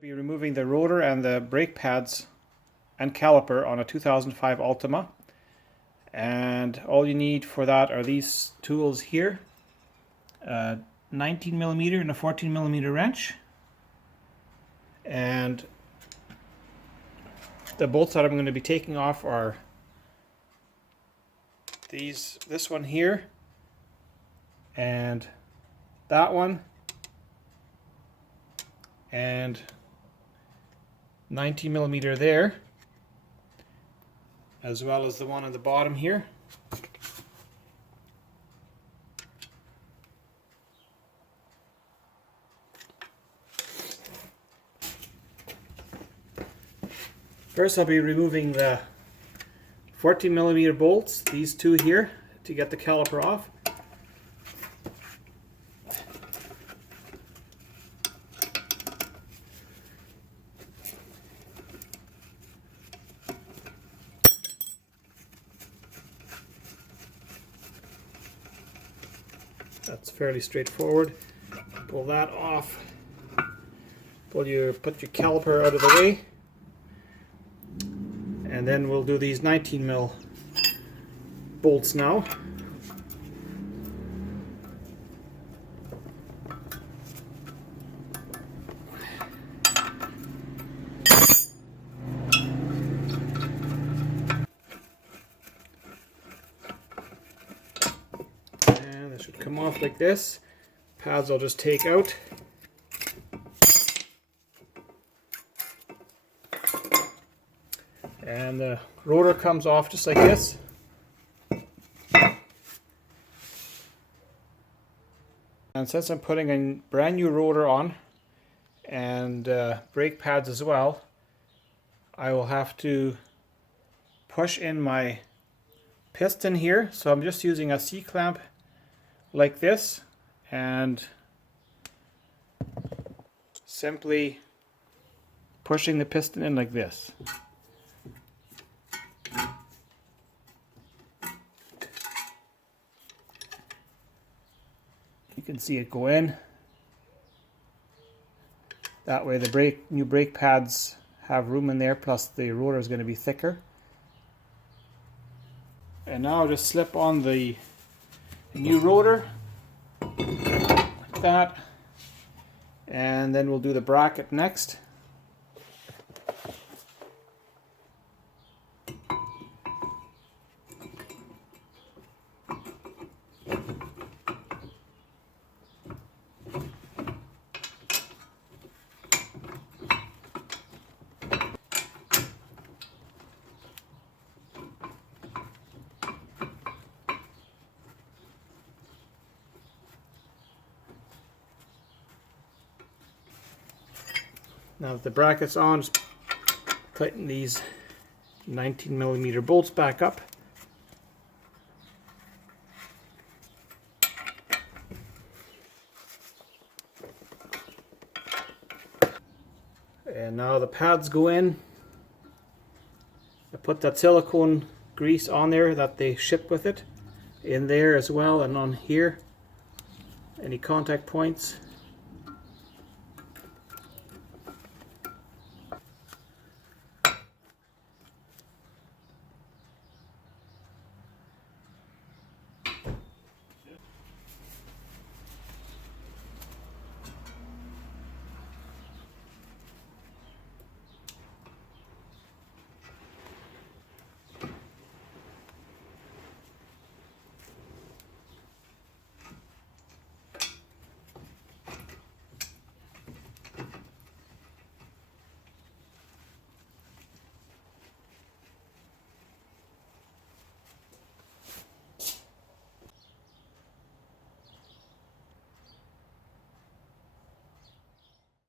We'll be removing the rotor and the brake pads and caliper on a 2005 Altima, and all you need for that are these tools here, a 19mm and a 14mm wrench, and the bolts that I'm going to be taking off are this one here and that one and 19mm there, as well as the one on the bottom here. First I'll be removing the 14mm bolts, these two here, to get the caliper off. That's fairly straightforward. Pull that off. Put your caliper out of the way. And then we'll do these 19mm bolts now. And they should come off like this. Pads I'll just take out. And the rotor comes off just like this. And since I'm putting a brand new rotor on and brake pads as well, I will have to push in my piston here. So I'm just using a C-clamp like this and simply pushing the piston in like this. You can see it go in. That way the new brake pads have room in there, plus the rotor is going to be thicker. And now I'll just slip on the new rotor like that, and then we'll do the bracket next. Now that the bracket's on, just tighten these 19mm bolts back up. And now the pads go in. I put that silicone grease on there that they ship with it, in there as well, and on here. Any contact points.